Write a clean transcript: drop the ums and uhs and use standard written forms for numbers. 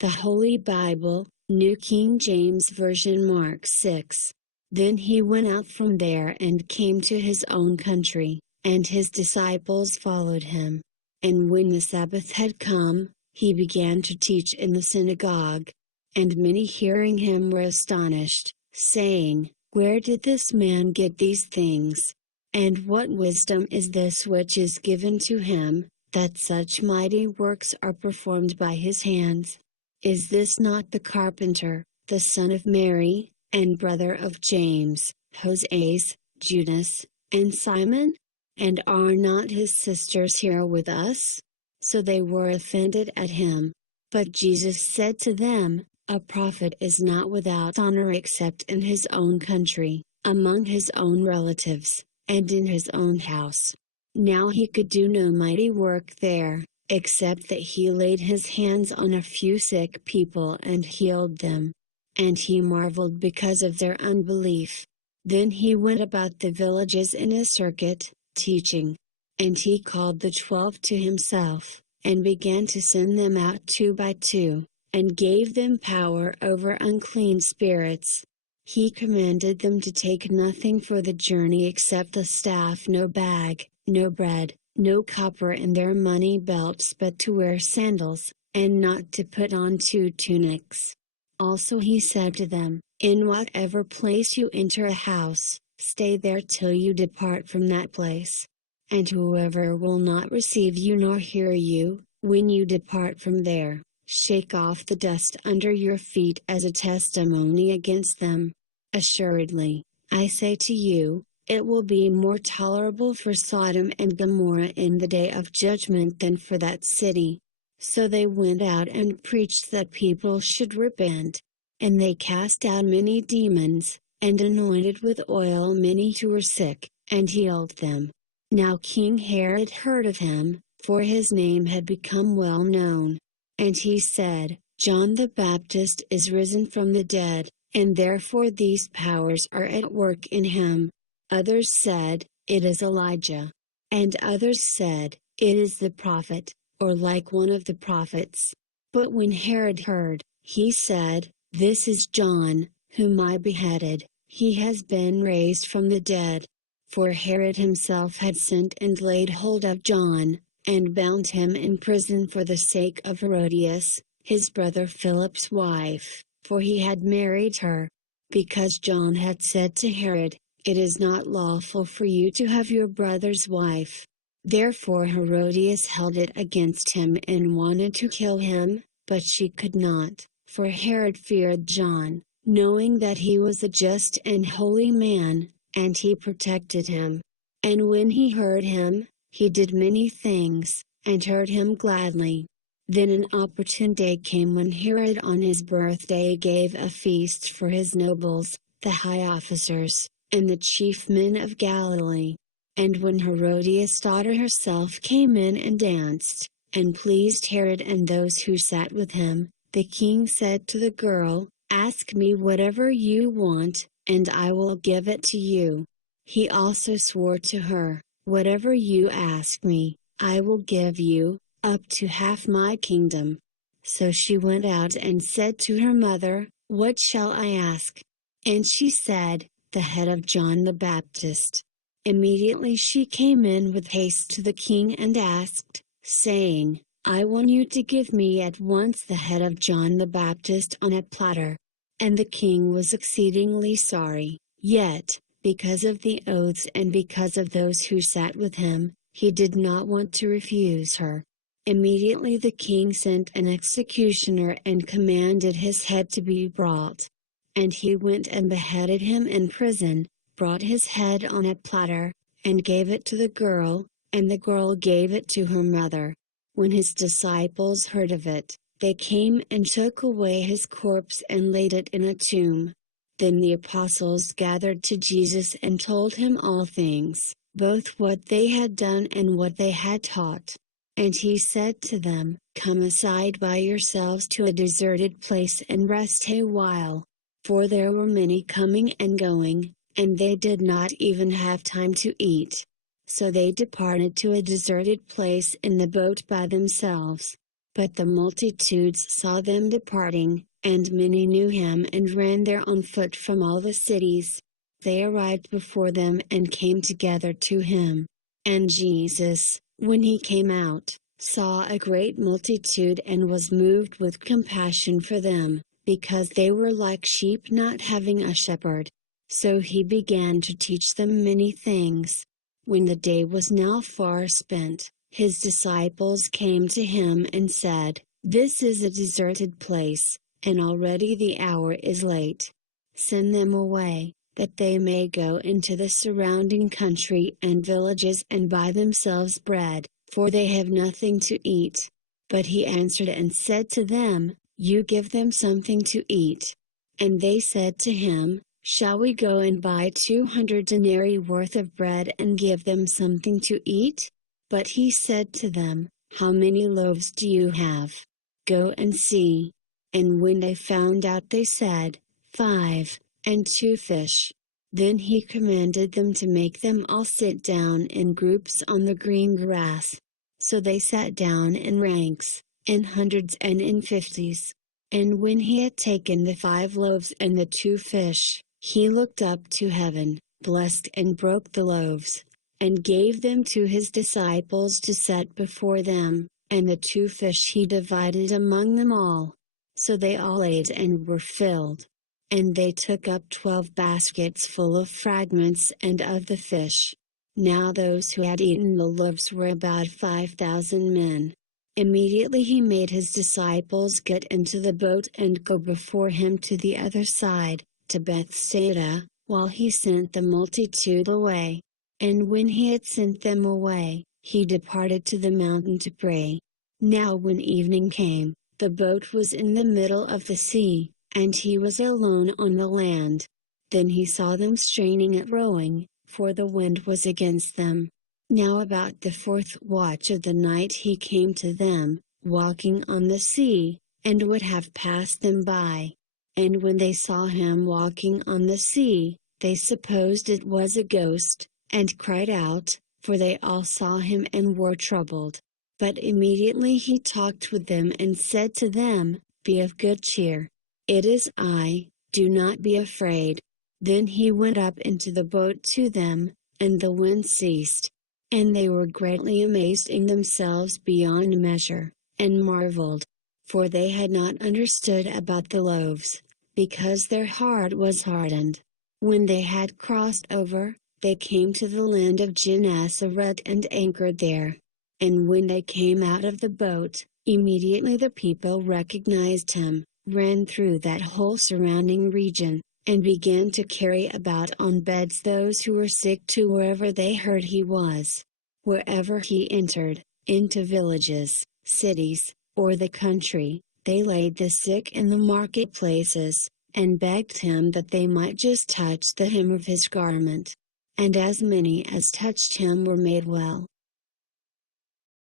The Holy Bible, New King James Version, Mark 6. Then he went out from there and came to his own country, and his disciples followed him. And when the Sabbath had come, he began to teach in the synagogue. And many hearing him were astonished, saying, "Where did this man get these things? And what wisdom is this which is given to him, that such mighty works are performed by his hands? Is this not the carpenter, the son of Mary, and brother of James, Joses, Judas, and Simon? And are not his sisters here with us?" So they were offended at him. But Jesus said to them, "A prophet is not without honor except in his own country, among his own relatives, and in his own house." Now he could do no mighty work there, except that he laid his hands on a few sick people and healed them. And he marveled because of their unbelief. Then he went about the villages in a circuit, teaching. And he called the 12 to himself, and began to send them out 2 by 2, and gave them power over unclean spirits. He commanded them to take nothing for the journey except a staff, no bag, no bread, no copper in their money belts, but to wear sandals, and not to put on 2 tunics. Also he said to them, "In whatever place you enter a house, stay there till you depart from that place. And whoever will not receive you nor hear you, when you depart from there, shake off the dust under your feet as a testimony against them. Assuredly, I say to you, it will be more tolerable for Sodom and Gomorrah in the day of judgment than for that city." So they went out and preached that people should repent. And they cast out many demons, and anointed with oil many who were sick, and healed them. Now King Herod heard of him, for his name had become well known. And he said, "John the Baptist is risen from the dead, and therefore these powers are at work in him." Others said, "It is Elijah." And others said, "It is the prophet, or like one of the prophets." But when Herod heard, he said, "This is John, whom I beheaded. He has been raised from the dead." For Herod himself had sent and laid hold of John, and bound him in prison for the sake of Herodias, his brother Philip's wife, for he had married her. Because John had said to Herod, "It is not lawful for you to have your brother's wife." Therefore Herodias held it against him and wanted to kill him, but she could not, for Herod feared John, knowing that he was a just and holy man, and he protected him. And when he heard him, he did many things, and heard him gladly. Then an opportune day came when Herod on his birthday gave a feast for his nobles, the high officers, and the chief men of Galilee. And when Herodias' daughter herself came in and danced, and pleased Herod and those who sat with him, the king said to the girl, "Ask me whatever you want, and I will give it to you." He also swore to her, "Whatever you ask me, I will give you, up to half my kingdom." So she went out and said to her mother, "What shall I ask?" And she said, "The head of John the Baptist." Immediately she came in with haste to the king and asked, saying, "I want you to give me at once the head of John the Baptist on a platter." And the king was exceedingly sorry, yet, because of the oaths and because of those who sat with him, he did not want to refuse her. Immediately the king sent an executioner and commanded his head to be brought. And he went and beheaded him in prison, brought his head on a platter, and gave it to the girl, and the girl gave it to her mother. When his disciples heard of it, they came and took away his corpse and laid it in a tomb. Then the apostles gathered to Jesus and told him all things, both what they had done and what they had taught. And he said to them, "Come aside by yourselves to a deserted place and rest a while." For there were many coming and going, and they did not even have time to eat. So they departed to a deserted place in the boat by themselves. But the multitudes saw them departing, and many knew him and ran there on foot from all the cities. They arrived before them and came together to him. And Jesus, when he came out, saw a great multitude and was moved with compassion for them, because they were like sheep not having a shepherd. So he began to teach them many things. When the day was now far spent, his disciples came to him and said, "This is a deserted place, and already the hour is late. Send them away, that they may go into the surrounding country and villages and buy themselves bread, for they have nothing to eat." But he answered and said to them, "You give them something to eat." And they said to him, "Shall we go and buy 200 denarii worth of bread and give them something to eat?" But he said to them, "How many loaves do you have? Go and see." And when they found out, they said, 5, and 2 fish. Then he commanded them to make them all sit down in groups on the green grass. So they sat down in ranks, in hundreds and in 50s. And when he had taken the 5 loaves and the 2 fish, he looked up to heaven, blessed and broke the loaves, and gave them to his disciples to set before them, and the 2 fish he divided among them all. So they all ate and were filled. And they took up 12 baskets full of fragments and of the fish. Now those who had eaten the loaves were about 5,000 men. Immediately he made his disciples get into the boat and go before him to the other side, to Bethsaida, while he sent the multitude away. And when he had sent them away, he departed to the mountain to pray. Now when evening came, the boat was in the middle of the sea, and he was alone on the land. Then he saw them straining at rowing, for the wind was against them. Now about the 4th watch of the night he came to them, walking on the sea, and would have passed them by. And when they saw him walking on the sea, they supposed it was a ghost, and cried out, for they all saw him and were troubled. But immediately he talked with them and said to them, "Be of good cheer. It is I, do not be afraid." Then he went up into the boat to them, and the wind ceased. And they were greatly amazed in themselves beyond measure, and marveled. For they had not understood about the loaves, because their heart was hardened. When they had crossed over, they came to the land of Gennesaret and anchored there. And when they came out of the boat, immediately the people recognized him, ran through that whole surrounding region, and began to carry about on beds those who were sick to wherever they heard he was. Wherever he entered, into villages, cities, or the country, they laid the sick in the marketplaces, and begged him that they might just touch the hem of his garment. And as many as touched him were made well.